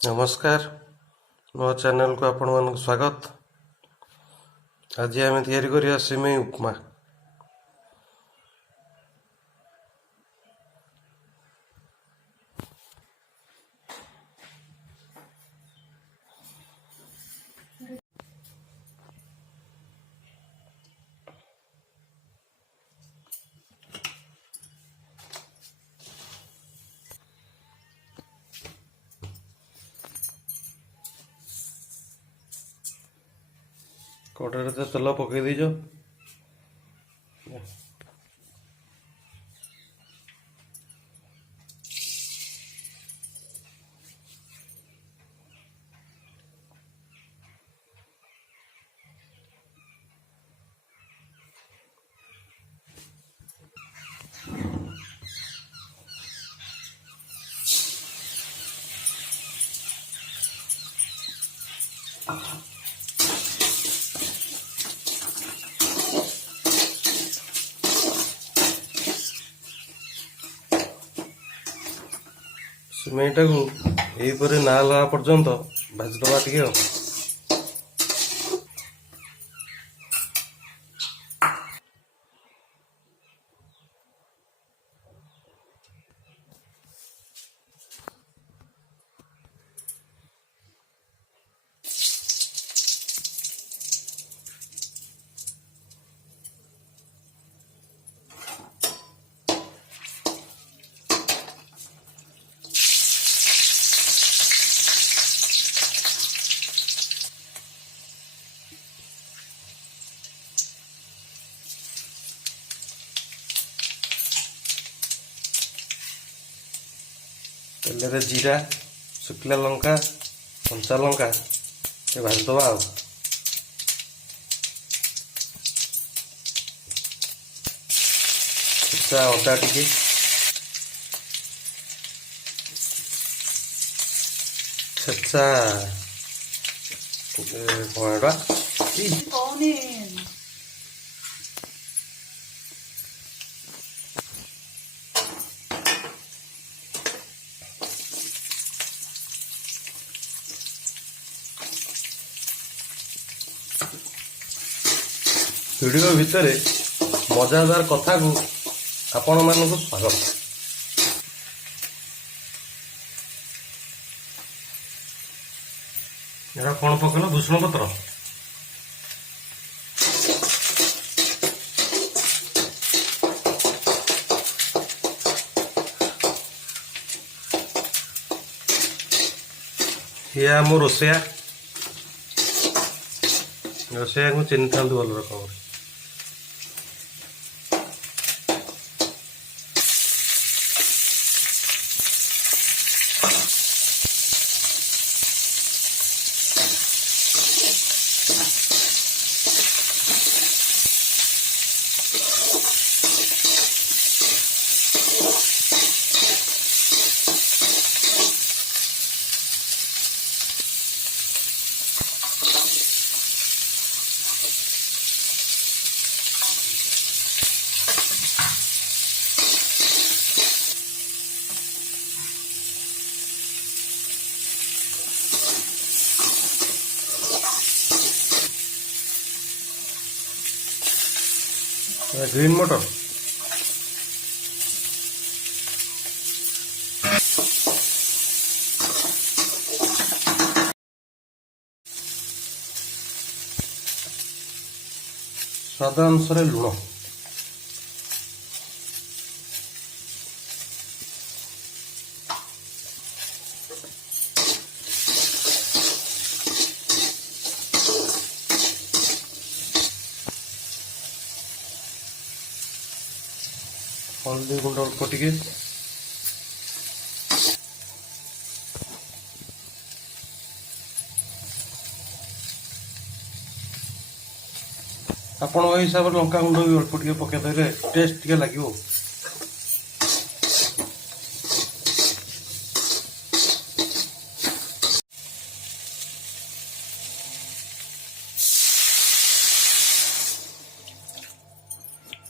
नमस्कार मो चैनल को आपण मानक स्वागत। आज आम या सिमेई उपमा। कड़े तो तेल पकई दीज। सिमेईटा को यहीपर ना लगा पर्यंत भाजदबा टे। तेल जीरा शुखला लंका कंचा लंका भाजदबा। अदा टे छेचा वीडियो भितर मजादार कथा को आपण मानक स्वागत। यहाँ कौन पकड़ भूषण पत्र ये आम रोसैया रोसैया को चिन्ह था भल रकम। ग्रीन मटर स्वाद अनुसार लुण हल्दी गुंड अल्प टे आपण हिसाब से लंका गुंड भी अल्प टे पकईदे टेस्ट टे लगे।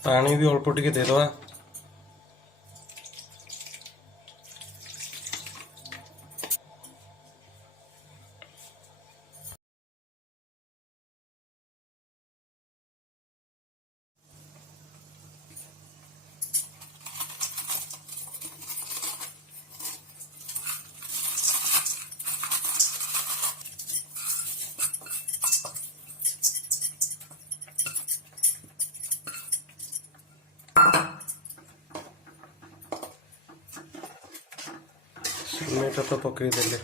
पानी भी अल्प टे देदवा। ସିମେଇଟା ତ ପକେଇଦେଲେ।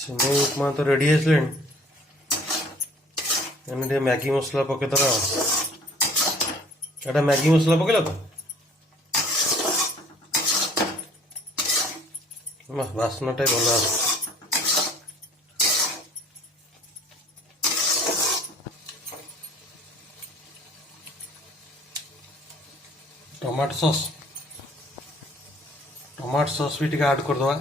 ସିମେଇ ଉପମା ତ ରେଡ଼ି ଆସିଲାଣି। ଆମେ ଟିକେ ମ୍ୟାଗି ମସଲା ପକେଇଦେବା ଆଉ। ଏଇଟା ମ୍ୟାଗି ମସଲା ପକେଇଲା ତ ବାସ୍ନାଟା ଭଲ ଆସୁଛି। ଟମାଟୋ ସସ୍ ବି ଟିକେ ଆଡ୍ କରିଦେବା।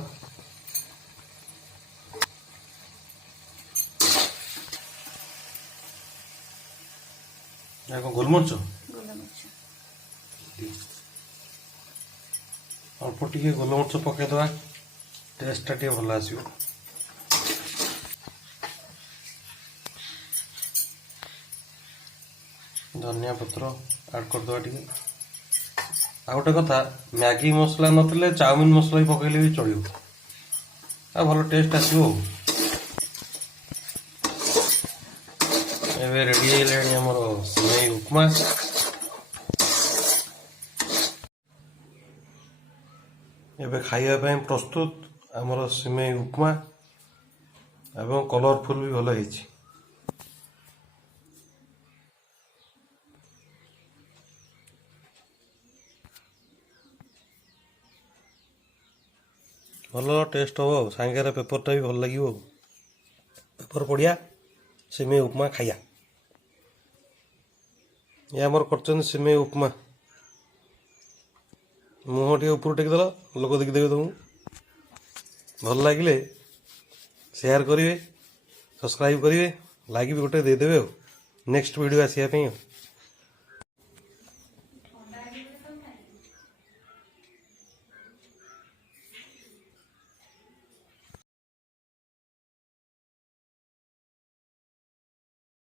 କ'ଣ ଗୋଲମରିଚ ଅଳ୍ପ ଟିକେ ଗୋଲମରିଚ ପକେଇଦେବା, ଟେଷ୍ଟଟା ଟିକେ ଭଲ ଆସିବ। ଧନିଆ ପତ୍ର ଆଡ୍ କରିଦେବା ଟିକେ। ଆଉ ଗୋଟେ କଥା, ମ୍ୟାଗି ମସଲା ନଥିଲେ ଚାଉମିନ ମସଲା ବି ପକେଇଲେ ବି ଚଳିବ, ଆଉ ଭଲ ଟେଷ୍ଟ ଆସିବ ଆଉ। ଏବେ ରେଡ଼ି ହେଇଗଲାଣି ଆମର ସିମେଇ ଉପମା। ଏବେ ଖାଇବା ପାଇଁ ପ୍ରସ୍ତୁତ ଆମର ସିମେଇ ଉପମା, ଏବଂ କଲରଫୁଲ ବି ଭଲ ହେଇଛି। ଭଲ ଟେଷ୍ଟ ହବ ଆଉ, ସାଙ୍ଗରେ ପେପରଟା ବି ଭଲ ଲାଗିବ ଆଉ। ପେପର ପଡ଼ିଆ ସିମେଇ ଉପମା ଖାଇବା। ଏ ଆମର କରିଛନ୍ତି ସିମେଇ ଉପମା। ମୁହଁ ଟିକେ ଉପରୁ ଟେକିଦେଲ, ଲୋକ ଦେଖିଦେବେ ତମକୁ। ଭଲ ଲାଗିଲେ ସେୟାର କରିବେ, ସବସ୍କ୍ରାଇବ୍ କରିବେ, ଲାଇକ୍ ବି ଗୋଟେ ଦେଇଦେବେ ଆଉ, ନେକ୍ସଟ ଭିଡ଼ିଓ ଆସିବା ପାଇଁ ଆଉ।